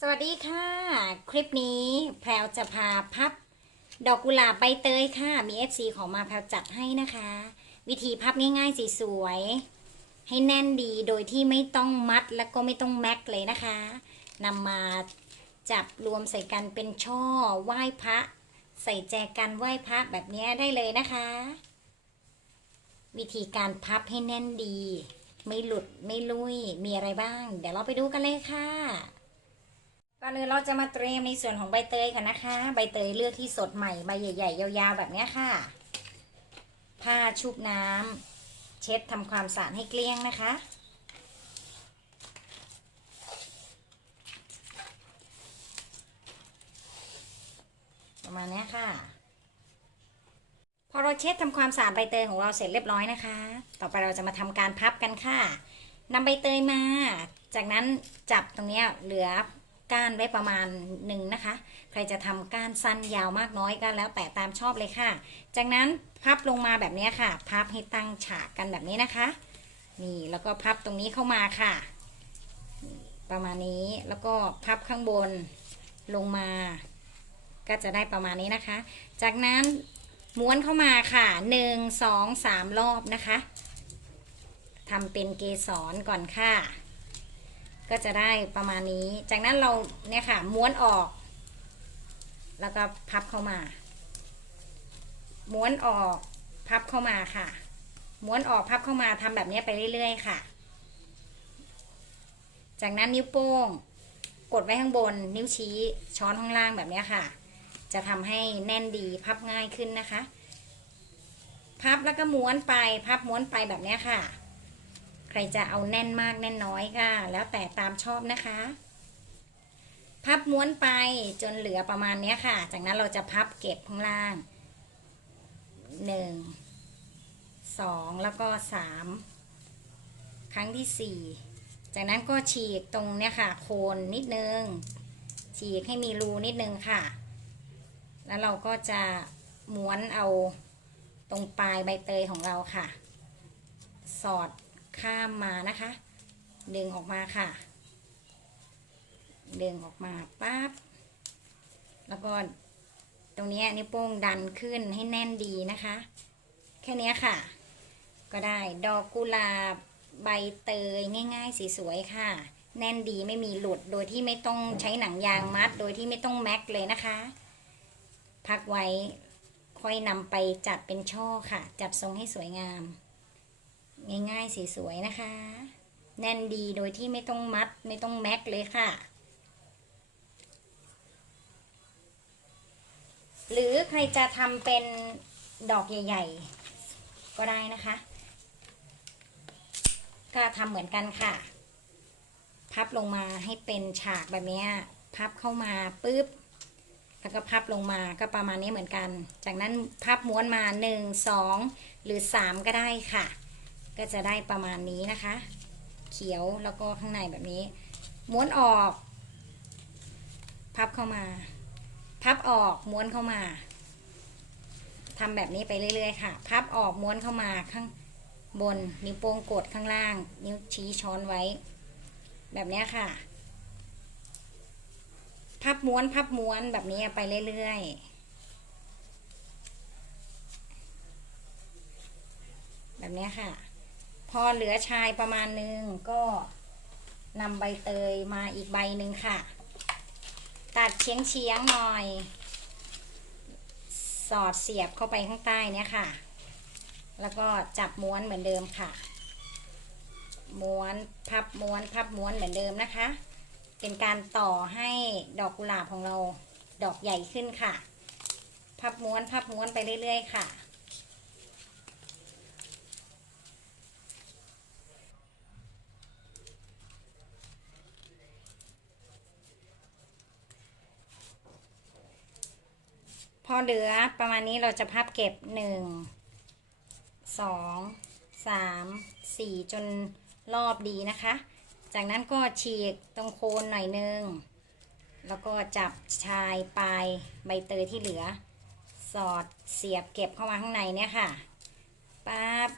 สวัสดีค่ะ คลิปนี้แพรวจะพาพับ ดอกกุหลาบใบเตยค่ะ มี FC ของมาแพรวจัดให้นะคะ วิธีพับง่ายๆสีสวย ให้แน่นดีโดยที่ไม่ต้องมัดแล้วก็ไม่ต้องแม็กเลยนะคะนำมาจับรวมใส่กันเป็นช่อไหว้พระ ใส่แจกันไหว้พระแบบนี้ได้เลยนะคะ วิธีการพับให้แน่นดี ไม่หลุดไม่ลุยมีอะไรบ้าง เดี๋ยวเราไปดูกันเลยค่ะ ก่อนอื่นเราจะมาเตรียมในส่วนของใบเตยกันนะคะ ใบเตยเลือกที่สดใหม่ใบใหญ่ ๆ ยาวๆ แบบนี้ค่ะ ผ้าชุบน้ำเช็ดทำความสะอาดให้เกลี้ยงนะคะ ประมาณนี้ค่ะ พอเราเช็ดทำความสะอาดใบเตยของเราเสร็จเรียบร้อยนะคะ ต่อไปเราจะมาทำการพับกันค่ะนำใบเตยมา จากนั้นจับตรงนี้เหลือ ก้านไว้ประมาณหนึ่งนะคะ ใครจะทำก้านสั้นยาวมากน้อยก็แล้วแต่ตามชอบเลยค่ะ จากนั้นพับลงมาแบบนี้ค่ะ พับให้ตั้งฉากกันแบบนี้นะคะ นี่แล้วก็พับตรงนี้เข้ามาค่ะ ประมาณนี้แล้วก็พับข้างบนลงมา ก็จะได้ประมาณนี้นะคะ จากนั้นม้วนเข้ามาค่ะหนึ่งสองสามรอบนะคะทำเป็นเกสรก่อนค่ะ ก็จะได้ประมาณนี้ จากนั้นเราเนี่ยค่ะม้วนออก แล้วก็พับเข้ามา ม้วนออกพับเข้ามาค่ะ ม้วนออกพับเข้ามาทำแบบนี้ไปเรื่อย ๆ ค่ะ จากนั้นนิ้วโป้ง กดไว้ข้างบน นิ้วชี้ช้อนข้างล่างแบบนี้ค่ะ จะทำให้แน่นดีพับง่ายขึ้นนะคะ พับแล้วก็ม้วนไปพับม้วนไปแบบนี้ค่ะ รจะเอาแน่นมากแน่นน้อยก็แล้วแต่ตามชอบนะคะ พับม้วนไปจนเหลือประมาณนี้ค่ะ จากนั้นเราจะพับเก็บข้างล่างหนึ่งสองแล้วก็สามครั้งที่สี่จากนั้นก็ฉีกตรงเนี้ยค่ะ โคนนิดนึง ฉีกให้มีรูนิดนึงค่ะ แล้วเราก็จะม้วนเอาตรงปลายใบเตยของเราค่ะ สอด ข้ามมานะคะ ดึงออกมาค่ะ ดึงออกมาปั๊บแล้วก็ตรงนี้นิ้วโป้งดันขึ้นให้แน่นดีนะคะ แค่นี้ค่ะ ก็ได้ดอกกุหลาบใบเตยง่ายๆสีสวยค่ะ แน่นดีไม่มีหลุดโดยที่ไม่ต้องใช้หนังยางมัด โดยที่ไม่ต้องแม็กเลยนะคะ พักไว้ค่อยนำไปจัดเป็นช่อค่ะ จัดทรงให้สวยงาม ง่ายๆสีสวยนะคะ แน่นดีโดยที่ไม่ต้องมัดไม่ต้องแม็กเลยค่ะ หรือใครจะทำเป็นดอกใหญ่ ๆ ก็ได้นะคะ ก็ทำเหมือนกันค่ะ พับลงมาให้เป็นฉากแบบนี้พับเข้ามาปุ๊บแล้วก็พับลงมาก็ประมาณนี้เหมือนกัน จากนั้นพับม้วนมาหนึ่งสองหรือสามก็ได้ค่ะ ก็จะได้ประมาณนี้นะคะ เขียวแล้วก็ข้างในแบบนี้ ม้วนออก พับเข้ามา พับออกม้วนเข้ามาทำแบบนี้ไปเรื่อยๆค่ะ พับออกม้วนเข้ามาข้างบนนิ้วโป้งกดข้างล่าง นิ้วชี้ช้อนไว้ แบบนี้ค่ะ พับม้วนพับม้วนแบบนี้ไปเรื่อยๆ แบบนี้ค่ะ อเหลือชายประมาณนึงก็นำใบเตยมาอีกใบหนึ่งค่ะ ตัดเฉียงเฉียงหน่อย สอดเสียบเข้าไปข้างใต้เนี่ยค่ะ แล้วก็จับม้วนเหมือนเดิมค่ะ ม้วนพับม้วนพับม้วนเหมือนเดิมนะคะ เป็นการต่อให้ดอกกุหลาบของเราดอกใหญ่ขึ้นค่ะ พับม้วนพับม้วนไปเรื่อย ๆ ค่ะ พอเหลือประมาณนี้เราจะพับเก็บหนึ่งสองสามสี่จนรอบดีนะคะ จากนั้นก็ฉีกตรงโคนหน่อยนึง แล้วก็จับชายปลายใบเตยที่เหลือ สอดเสียบเก็บเข้ามาข้างในเนี่ยค่ะปั๊บ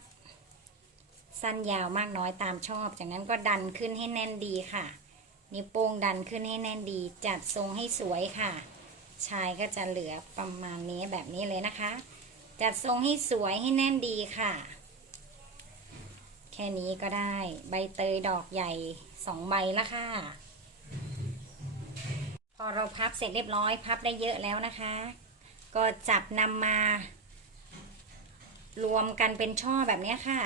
สั้นยาวมากน้อยตามชอบ จากนั้นก็ดันขึ้นให้แน่นดีค่ะ นิ้วโป้งดันขึ้นให้แน่นดี จัดทรงให้สวยค่ะ ชายก็จะเหลือประมาณนี้แบบนี้เลยนะคะ จัดทรงให้สวยให้แน่นดีค่ะ แค่นี้ก็ได้ใบเตยดอกใหญ่สองใบละค่ะ พอเราพับเสร็จเรียบร้อยพับได้เยอะแล้วนะคะ ก็จับนำมา รวมกันเป็นช่อแบบนี้ค่ะ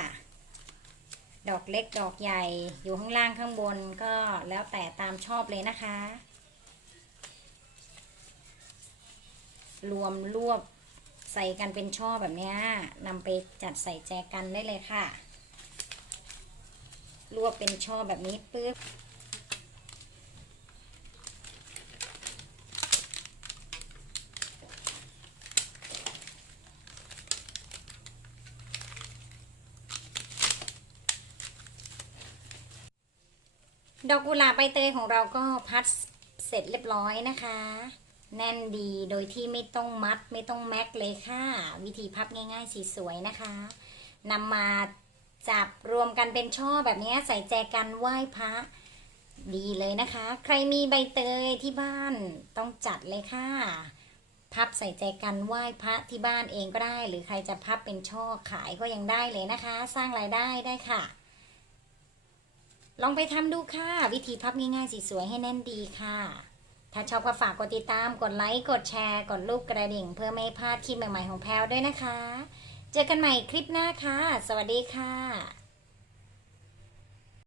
ดอกเล็กดอกใหญ่อยู่ข้างล่างข้างบนก็แล้วแต่ตามชอบเลยนะคะ รวมรวบใส่กันเป็นช่อแบบนี้นำไปจัดใส่แจกันได้เลยค่ะ รวบเป็นช่อแบบนี้ปึ๊บดอกกุหลาบใบเตยของเราก็พัดเสร็จเรียบร้อยนะคะ แน่นดีโดยที่ไม่ต้องมัดไม่ต้องแม็กเลยค่ะ วิธีพับง่ายๆสีสวยนะคะนำมาจับรวมกันเป็นช่อแบบนี้ใส่แจกันไหว้พระดีเลยนะคะ ใครมีใบเตยที่บ้านต้องจัดเลยค่ะ พับใส่แจกันไหว้พระที่บ้านเองก็ได้ หรือใครจะพับเป็นช่อขายก็ยังได้เลยนะคะ สร้างรายได้ได้ค่ะ ลองไปทำดูค่ะ วิธีพับง่ายๆสีสวยให้แน่นดีค่ะ ถ้าชอบก็ฝากกดติดตาม กดไลค์ กดแชร์ กดลูกกระดิ่ง เพื่อไม่พลาดคลิปใหม่ๆของแพลวด้วยนะคะ เจอกันใหม่คลิปหน้าค่ะ สวัสดีค่ะ